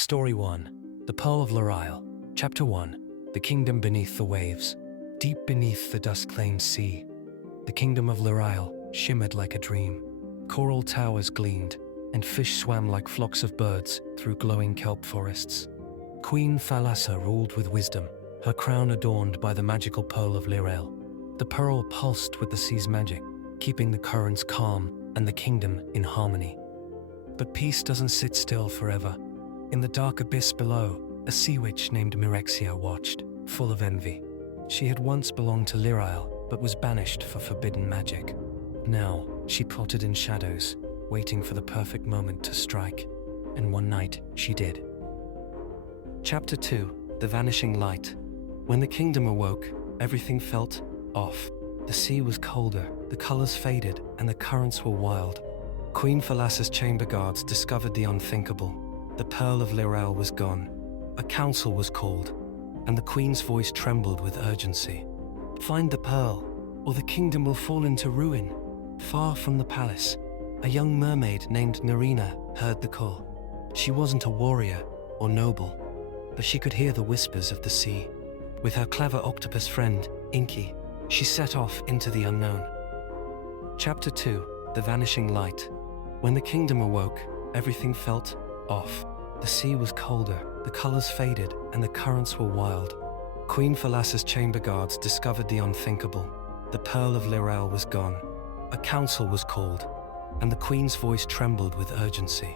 Story 1. The Pearl of Lirael. Chapter 1. The Kingdom Beneath the Waves. Deep beneath the dusk-claimed sea, the kingdom of Lirael shimmered like a dream. Coral towers gleamed, and fish swam like flocks of birds through glowing kelp forests. Queen Thalassa ruled with wisdom, her crown adorned by the magical pearl of Lirael. The pearl pulsed with the sea's magic, keeping the currents calm and the kingdom in harmony. But peace doesn't sit still forever. In the dark abyss below, a sea witch named Myrexia watched, full of envy. She had once belonged to Lirael, but was banished for forbidden magic. Now, she plotted in shadows, waiting for the perfect moment to strike. And one night, she did. Chapter 2. The Vanishing Light. When the kingdom awoke, everything felt off. The sea was colder, the colors faded, and the currents were wild. Queen Thalassa's chamber guards discovered the unthinkable. The pearl of Lirael was gone. A council was called, and the queen's voice trembled with urgency. Find the pearl, or the kingdom will fall into ruin. Far from the palace, a young mermaid named Narina heard the call. She wasn't a warrior or noble, but she could hear the whispers of the sea. With her clever octopus friend, Inky, she set off into the unknown. Chapter 2. The Vanishing Light. When the kingdom awoke, everything felt off. The sea was colder, the colors faded, and the currents were wild. Queen Thalassa's chamber guards discovered the unthinkable. The pearl of Lirael was gone. A council was called, and the queen's voice trembled with urgency.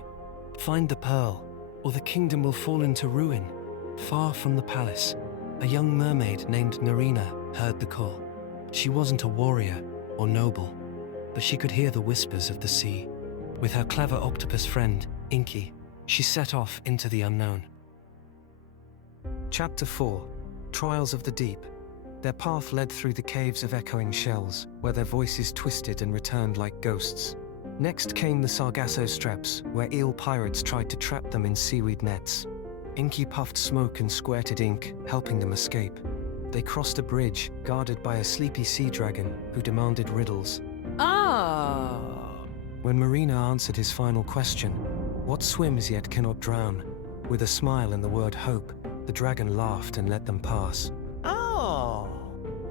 Find the pearl, or the kingdom will fall into ruin. Far from the palace, a young mermaid named Narina heard the call. She wasn't a warrior or noble, but she could hear the whispers of the sea. With her clever octopus friend, Inky, she set off into the unknown. Chapter 4. Trials of the Deep. Their path led through the caves of echoing shells, where their voices twisted and returned like ghosts. Next came the Sargasso Straps, where eel pirates tried to trap them in seaweed nets. Inky puffed smoke and squirted ink, helping them escape. They crossed a bridge, guarded by a sleepy sea dragon, who demanded riddles. When Marina answered his final question, what swims yet cannot drown? With a smile and the word hope, the dragon laughed and let them pass.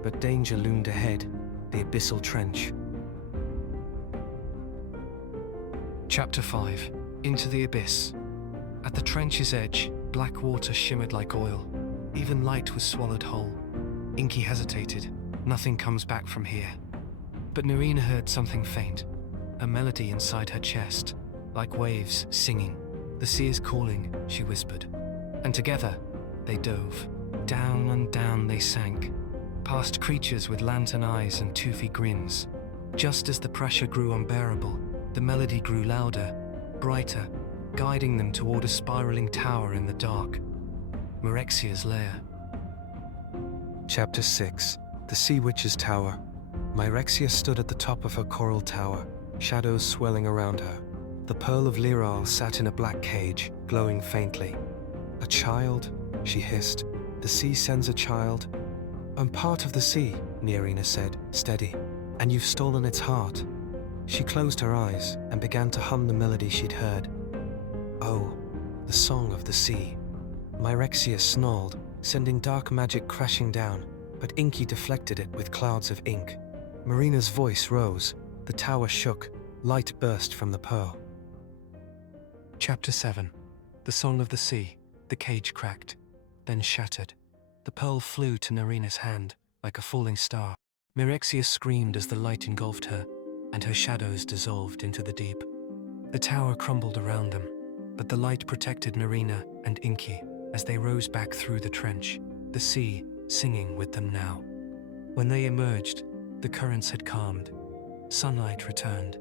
But danger loomed ahead, the abyssal trench. Chapter 5. Into the Abyss. At the trench's edge, black water shimmered like oil. Even light was swallowed whole. Inky hesitated. Nothing comes back from here. But Narina heard something faint. A melody inside her chest, like waves singing. The sea is calling, she whispered. And together, they dove. Down and down they sank, past creatures with lantern eyes and toothy grins. Just as the pressure grew unbearable, the melody grew louder, brighter, guiding them toward a spiraling tower in the dark. Myrexia's lair. Chapter 6. The Sea Witch's Tower. Myrexia stood at the top of her coral tower, shadows swelling around her. The pearl of Lirael sat in a black cage, glowing faintly. A child? She hissed. The sea sends a child? I'm part of the sea, Narina said, steady. And you've stolen its heart. She closed her eyes and began to hum the melody she'd heard. Oh, the song of the sea. Myrexia snarled, sending dark magic crashing down, but Inky deflected it with clouds of ink. Marina's voice rose. The tower shook. Light burst from the pearl. Chapter 7. The Song of the Sea. The cage cracked, then shattered. The pearl flew to Narina's hand, like a falling star. Myrexia screamed as the light engulfed her, and her shadows dissolved into the deep. The tower crumbled around them, but the light protected Narina and Inky as they rose back through the trench, the sea singing with them now. When they emerged, the currents had calmed. Sunlight returned.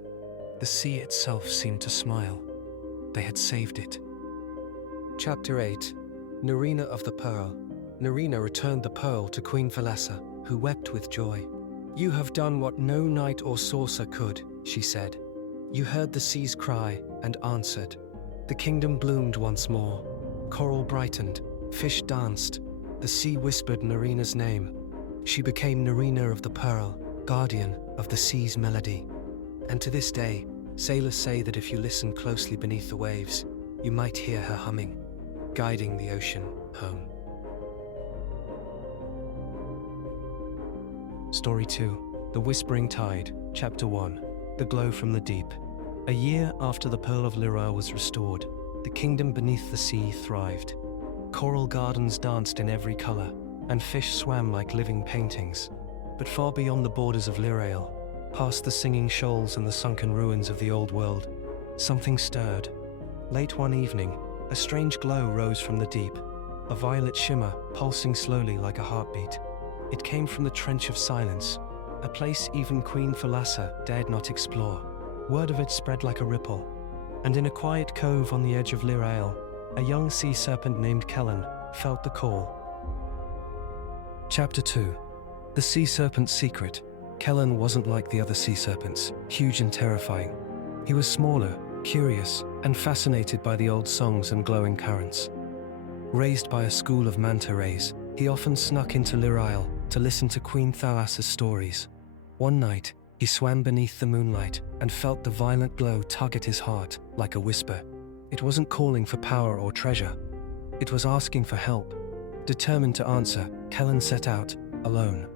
The sea itself seemed to smile. They had saved it. Chapter 8. Narina of the Pearl. Narina returned the pearl to Queen Thalassa, who wept with joy. You have done what no knight or sorcerer could, she said. You heard the sea's cry and answered. The kingdom bloomed once more. Coral brightened, fish danced. The sea whispered Narina's name. She became Narina of the Pearl, guardian of the sea's melody. And to this day, sailors say that if you listen closely beneath the waves, you might hear her humming. guiding the ocean home. Story 2, The Whispering Tide, Chapter 1, The Glow from the Deep. A year after the Pearl of Lirael was restored, the kingdom beneath the sea thrived. Coral gardens danced in every color, and fish swam like living paintings. But far beyond the borders of Lirael, past the singing shoals and the sunken ruins of the old world, something stirred. Late one evening, a strange glow rose from the deep, a violet shimmer pulsing slowly like a heartbeat. It came from the Trench of Silence, a place even Queen Thalassa dared not explore. Word of it spread like a ripple, and in a quiet cove on the edge of Lirael, a young sea serpent named Kellen felt the call. Chapter 2, The Sea Serpent's Secret. Kellen wasn't like the other sea serpents, huge and terrifying. He was smaller, curious, and fascinated by the old songs and glowing currents. Raised by a school of manta rays, he often snuck into Lirael to listen to Queen Thalassa's stories. One night, he swam beneath the moonlight and felt the violent glow tug at his heart like a whisper. It wasn't calling for power or treasure. It was asking for help. Determined to answer, Kellen set out, alone.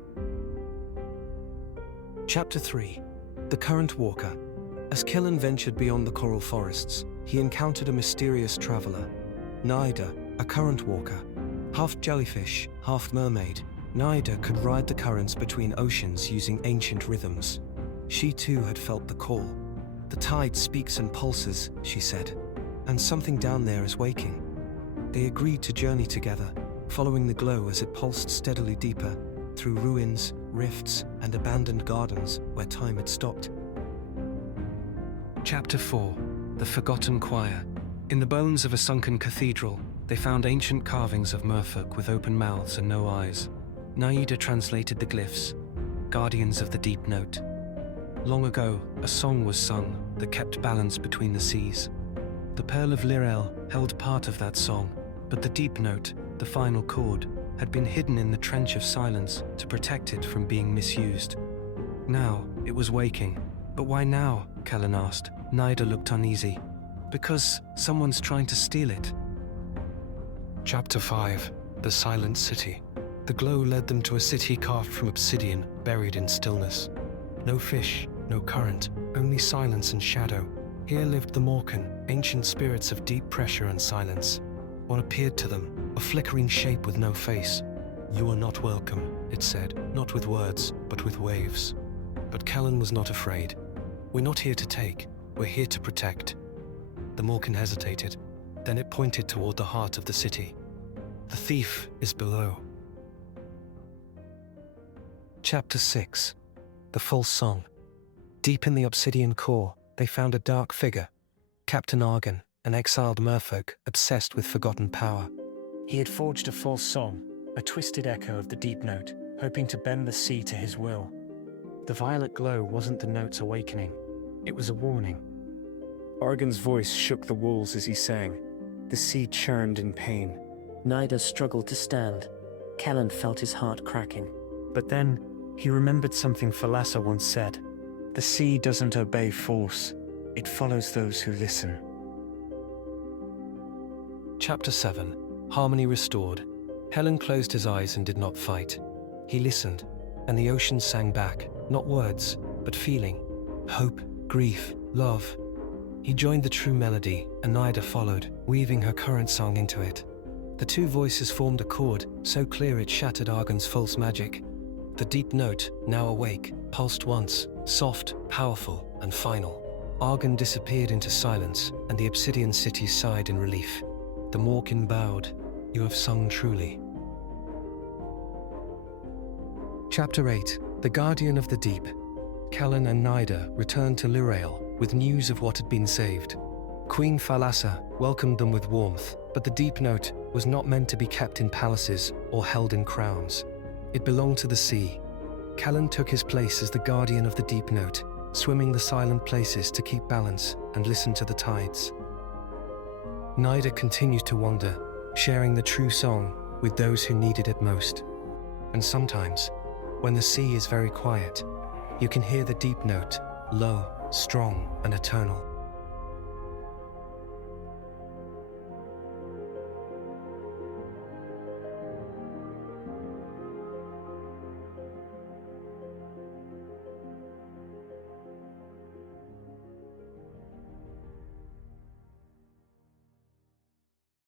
Chapter 3, The Current Walker. As Kellen ventured beyond the coral forests, he encountered a mysterious traveler. Naida, a current walker. Half jellyfish, half mermaid, Naida could ride the currents between oceans using ancient rhythms. She too had felt the call. The tide speaks and pulses, she said, and something down there is waking. They agreed to journey together, following the glow as it pulsed steadily deeper, through ruins, rifts, and abandoned gardens where time had stopped. Chapter 4, The Forgotten Choir. In the bones of a sunken cathedral, they found ancient carvings of merfolk with open mouths and no eyes. Naida translated the glyphs, guardians of the deep note. Long ago, a song was sung that kept balance between the seas. The Pearl of Lirael held part of that song, but the deep note, the final chord, had been hidden in the Trench of Silence to protect it from being misused. Now, it was waking. But why now? Kellen asked. Naida looked uneasy. Because someone's trying to steal it. Chapter 5, The Silent City. The glow led them to a city carved from obsidian, buried in stillness. No fish, no current, only silence and shadow. Here lived the Morkan, ancient spirits of deep pressure and silence. What appeared to them? A flickering shape with no face. "You are not welcome," it said, not with words, but with waves. But Kellen was not afraid. "We're not here to take, we're here to protect." The Morkan hesitated, then it pointed toward the heart of the city. "The thief is below." Chapter 6, The False Song. Deep in the obsidian core, they found a dark figure, Captain Argon, an exiled merfolk obsessed with forgotten power. He had forged a false song, a twisted echo of the deep note, hoping to bend the sea to his will. The violet glow wasn't the note's awakening, it was a warning. Argon's voice shook the walls as he sang. The sea churned in pain. Naida struggled to stand. Kellen felt his heart cracking. But then, he remembered something Thalassa once said. The sea doesn't obey force, it follows those who listen. Chapter 7, Harmony Restored. Helen closed his eyes and did not fight. He listened, and the ocean sang back, not words, but feeling. Hope, grief, love. He joined the true melody, and Naida followed, weaving her current song into it. The two voices formed a chord, so clear it shattered Argon's false magic. The deep note, now awake, pulsed once, soft, powerful, and final. Argon disappeared into silence, and the obsidian city sighed in relief. The Morkan bowed. "You have sung truly." Chapter 8, The Guardian of the Deep. Kellen and Naida returned to Lirael with news of what had been saved. Queen Thalassa welcomed them with warmth, but the deep note was not meant to be kept in palaces or held in crowns. It belonged to the sea. Kellen took his place as the guardian of the deep note, swimming the silent places to keep balance and listen to the tides. Naida continued to wander, sharing the true song with those who needed it most. And sometimes, when the sea is very quiet, you can hear the deep note, low, strong, and eternal.